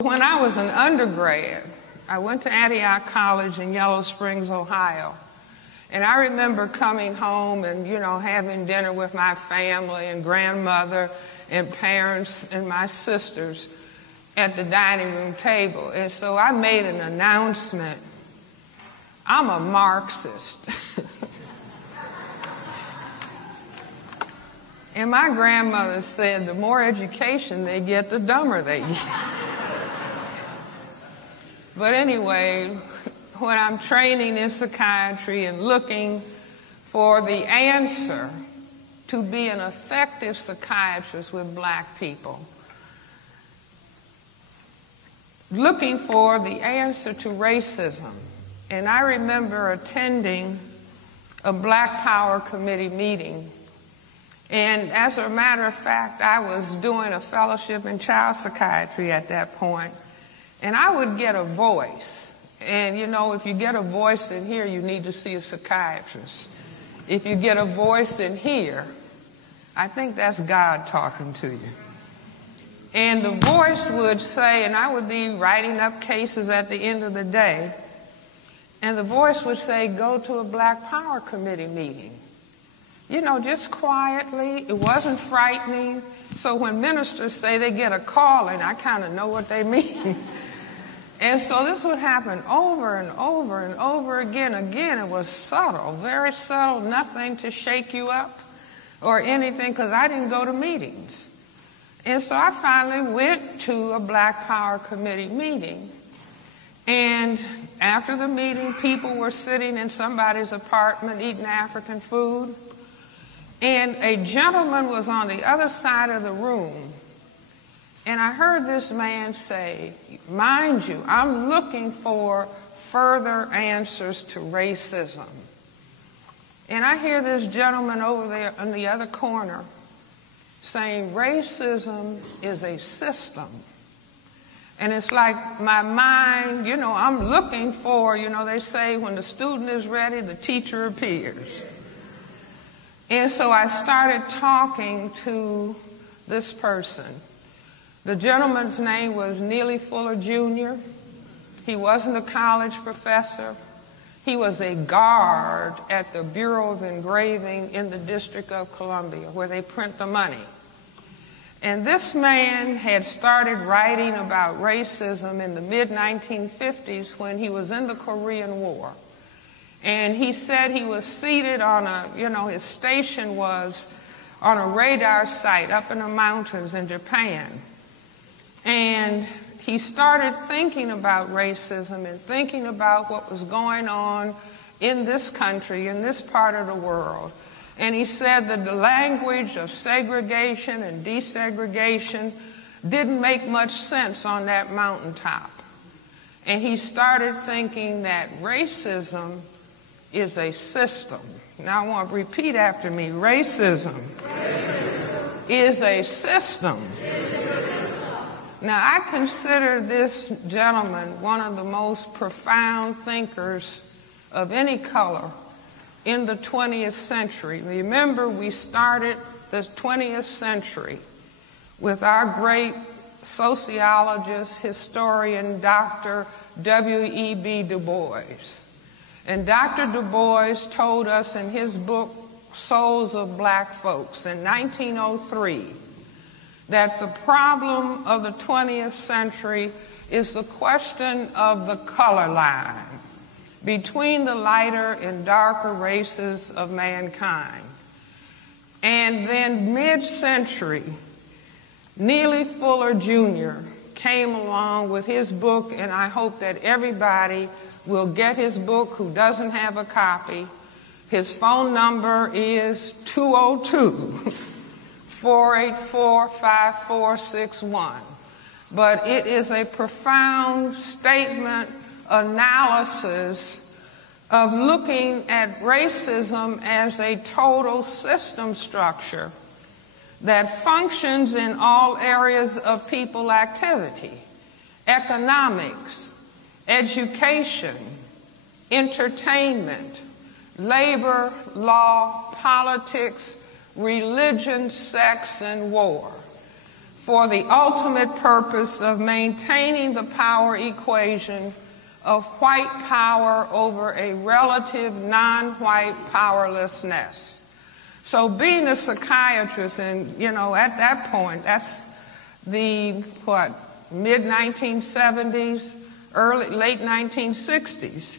When I was an undergrad, I went to Antioch College in Yellow Springs, Ohio. And I remember coming home and, having dinner with my family and grandmother and parents and my sisters at the dining room table. And so I made an announcement. I'm a Marxist. And my grandmother said the more education they get, the dumber they get. But anyway, when I'm training in psychiatry and looking for the answer to be an effective psychiatrist with black people, looking for the answer to racism, and I remember attending a Black Power Committee meeting. And as a matter of fact, I was doing a fellowship in child psychiatry at that point. And I would get a voice. And if you get a voice in here, you need to see a psychiatrist. If you get a voice in here, I think that's God talking to you. And the voice would say, and I would be writing up cases at the end of the day, and the voice would say, go to a Black Power Committee meeting. Just quietly. It wasn't frightening. So when ministers say they get a call, and I kind of know what they mean. And so this would happen over and over and over again. Again, it was subtle, very subtle, nothing to shake you up or anything, because I didn't go to meetings. And so I finally went to a Black Power Committee meeting. And after the meeting, people were sitting in somebody's apartment eating African food. And a gentleman was on the other side of the room. And I heard this man say, mind you, I'm looking for further answers to racism. And I hear this gentleman over there in the other corner saying, racism is a system. And it's like my mind, I'm looking for, they say when the student is ready, the teacher appears. And so I started talking to this person. The gentleman's name was Neely Fuller Jr. He wasn't a college professor. He was a guard at the Bureau of Engraving in the District of Columbia, where they print the money. And this man had started writing about racism in the mid-1950s when he was in the Korean War. And he said he was seated on his station was on a radar site up in the mountains in Japan. And he started thinking about racism and thinking about what was going on in this country, in this part of the world. And he said that the language of segregation and desegregation didn't make much sense on that mountaintop. And he started thinking that racism is a system. Now I want to repeat after me. Racism is a system. Now, I consider this gentleman one of the most profound thinkers of any color in the 20th century. Remember, we started the 20th century with our great sociologist, historian, Dr. W.E.B. Du Bois. And Dr. Du Bois told us in his book, Souls of Black Folks, in 1903, that the problem of the 20th century is the question of the color line between the lighter and darker races of mankind. And then mid-century, Neely Fuller Jr. came along with his book, and I hope that everybody will get his book who doesn't have a copy. His phone number is 202-484-5461. But it is a profound statement, analysis of looking at racism as a total system structure that functions in all areas of people activity: economics, education, entertainment, labor, law, politics, religion, sex, and war. for the ultimate purpose of maintaining the power equation of white power over a relative non-white powerlessness. So being a psychiatrist, and at that point, that's the mid-1970s, late 1960s,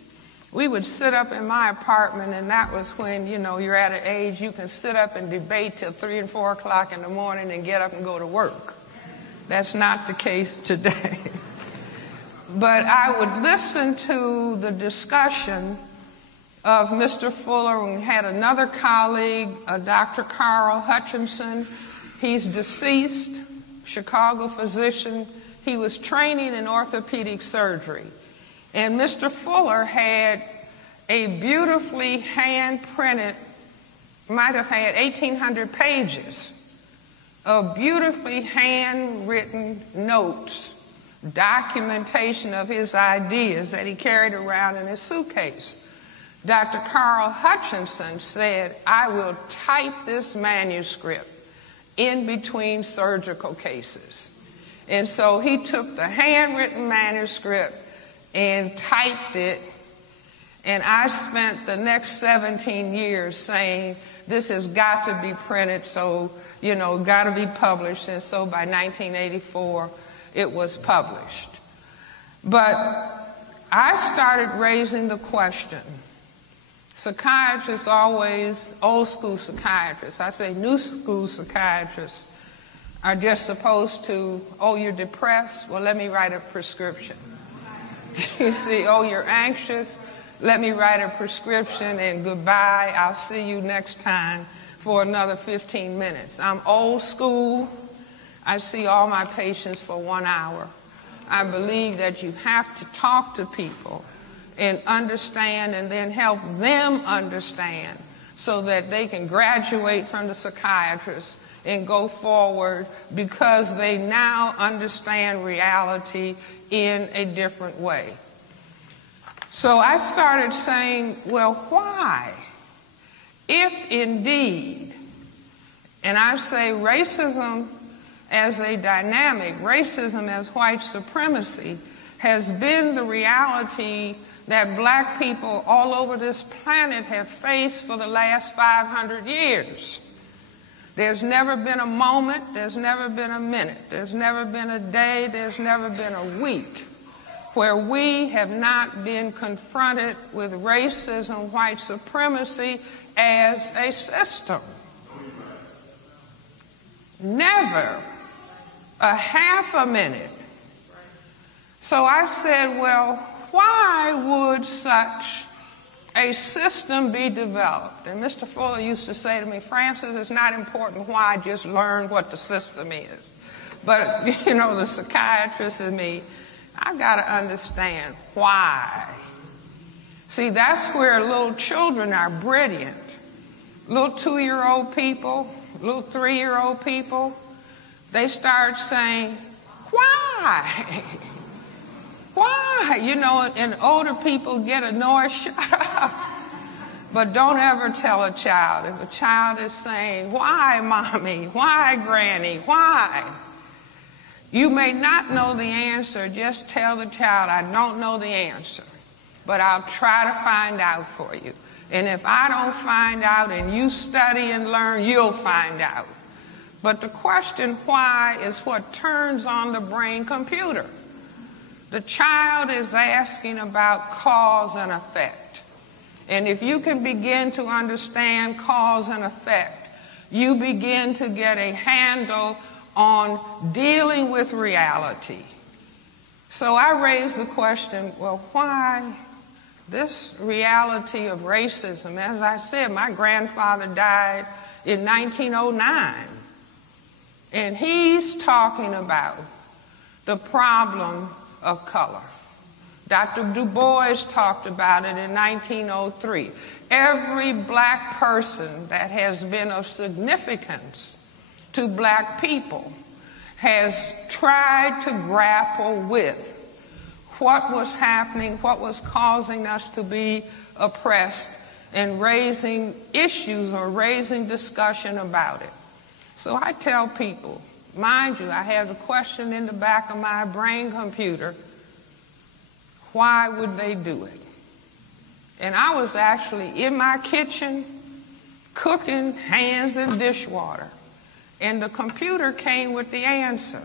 we would sit up in my apartment, and that was when, you're at an age you can sit up and debate till 3 and 4 o'clock in the morning and get up and go to work. That's not the case today. But I would listen to the discussion of Mr. Fuller. We had another colleague, Dr. Carl Hutchinson. He's deceased, Chicago physician. He was training in orthopedic surgery. And Mr. Fuller had a beautifully hand-printed, might have had 1,800 pages of beautifully handwritten notes, documentation of his ideas that he carried around in his suitcase. Dr. Carl Hutchinson said, "I will type this manuscript in between surgical cases." And so he took the handwritten manuscript and typed it, and I spent the next 17 years saying, this has got to be printed, so, got to be published. And so by 1984, it was published. But I started raising the question. Psychiatrists always, old school psychiatrists, I say new school psychiatrists, are just supposed to, oh, you're depressed? Well, let me write a prescription. You see, oh, you're anxious? Let me write a prescription and goodbye. I'll see you next time for another 15 minutes. I'm old school. I see all my patients for 1 hour. I believe that you have to talk to people and understand and then help them understand so that they can graduate from the psychiatrist and go forward because they now understand reality in a different way. So I started saying, well, why? If indeed, and I say racism as a dynamic, racism as white supremacy has been the reality that black people all over this planet have faced for the last 500 years. There's never been a moment, there's never been a minute, there's never been a day, there's never been a week where we have not been confronted with racism, white supremacy as a system. Never a half a minute. So I said, well, why would such a system be developed? And Mr. Fuller used to say to me, Francis, it's not important why, just learn what the system is. But, the psychiatrist in me, I've got to understand why. See, that's where little children are brilliant. Little 2-year-old people, little 3-year-old people, they start saying, why? Why? And older people get annoyed, shut up. But don't ever tell a child. If a child is saying, why, Mommy? Why, Granny? Why? You may not know the answer. Just tell the child, I don't know the answer, but I'll try to find out for you. And if I don't find out and you study and learn, you'll find out. But the question why is what turns on the brain computer. The child is asking about cause and effect. And if you can begin to understand cause and effect, you begin to get a handle on dealing with reality. So I raised the question, well, why this reality of racism? As I said, my grandfather died in 1909. And he's talking about the problem of color. Dr. Du Bois talked about it in 1903. Every black person that has been of significance to black people has tried to grapple with what was happening, what was causing us to be oppressed, and raising issues or raising discussion about it. So I tell people, Mind you, I have the question in the back of my brain computer, why would they do it? And I was actually in my kitchen cooking hands in dishwater, and the computer came with the answer.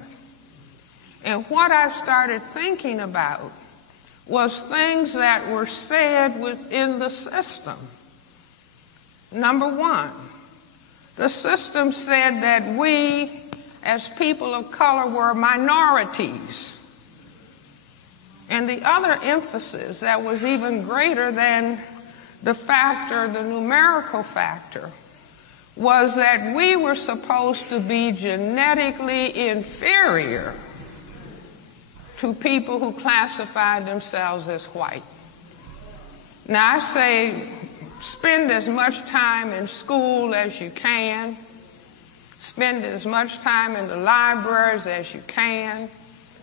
And what I started thinking about was things that were said within the system. Number one, the system said that we, as people of color, were minorities. And the other emphasis that was even greater than the factor, the numerical factor, was that we were supposed to be genetically inferior to people who classified themselves as white. Now I say, spend as much time in school as you can, spend as much time in the libraries as you can,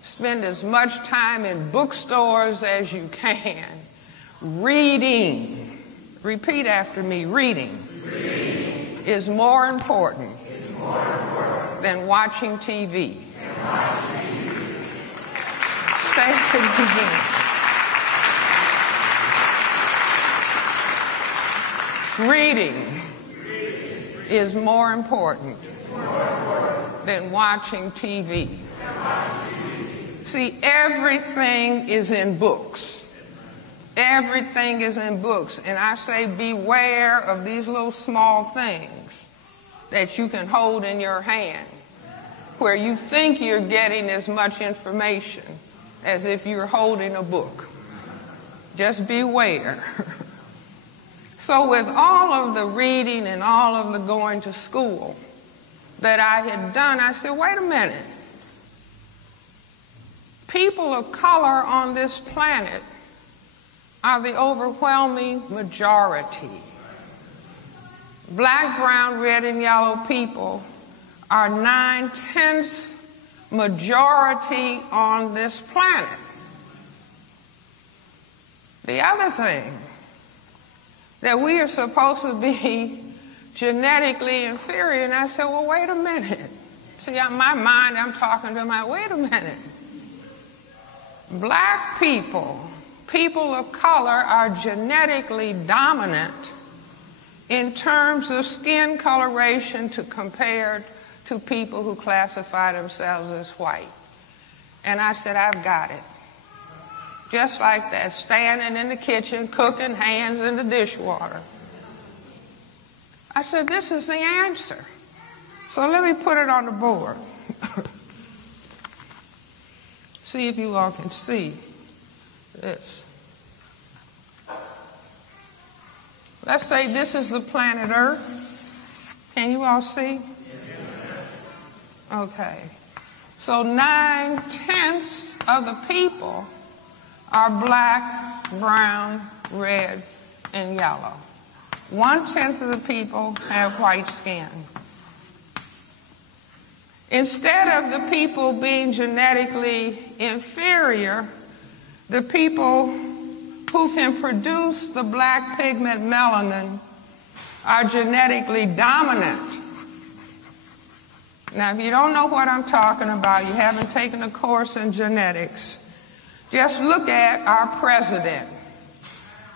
spend as much time in bookstores as you can. Reading, repeat after me, reading is more important than watching TV. Say it again. Reading is more important than watching TV. See, everything is in books. Everything is in books. And I say beware of these little small things that you can hold in your hand where you think you're getting as much information as if you're holding a book. Just beware. So with all of the reading and all of the going to school that I had done, I said, wait a minute. People of color on this planet are the overwhelming majority. Black, brown, red, and yellow people are 9/10 majority on this planet. The other thing, that we are supposed to be genetically inferior. And I said, well, wait a minute. See, in my mind, I'm talking to wait a minute. Black people, people of color, are genetically dominant in terms of skin coloration compared to people who classify themselves as white. And I said, I've got it. Just like that, standing in the kitchen, cooking hands in the dishwater. I said, this is the answer. So let me put it on the board. See if you all can see this. Let's say this is the planet Earth. Can you all see? Okay. So 9/10 of the people are black, brown, red, and yellow. 1/10 of the people have white skin. Instead of the people being genetically inferior, the people who can produce the black pigment melanin are genetically dominant. Now, if you don't know what I'm talking about, you haven't taken a course in genetics, just look at our president,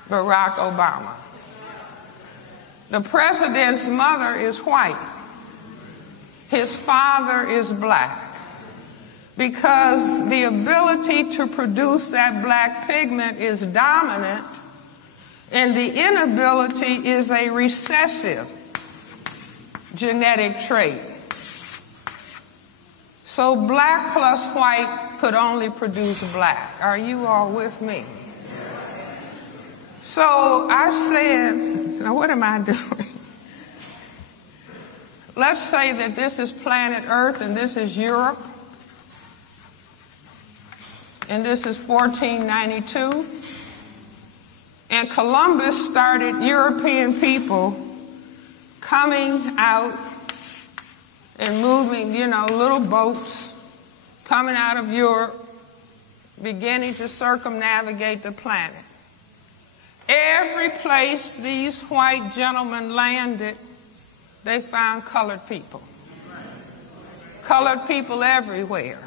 Barack Obama. The president's mother is white. His father is black. Because the ability to produce that black pigment is dominant, and the inability is a recessive genetic trait. So black plus white could only produce black. Are you all with me? So I said, now what am I doing? Let's say that this is planet Earth and this is Europe. And this is 1492. And Columbus started European people coming out and moving, little boats coming out of Europe, beginning to circumnavigate the planet. Every place these white gentlemen landed, they found colored people. colored people everywhere.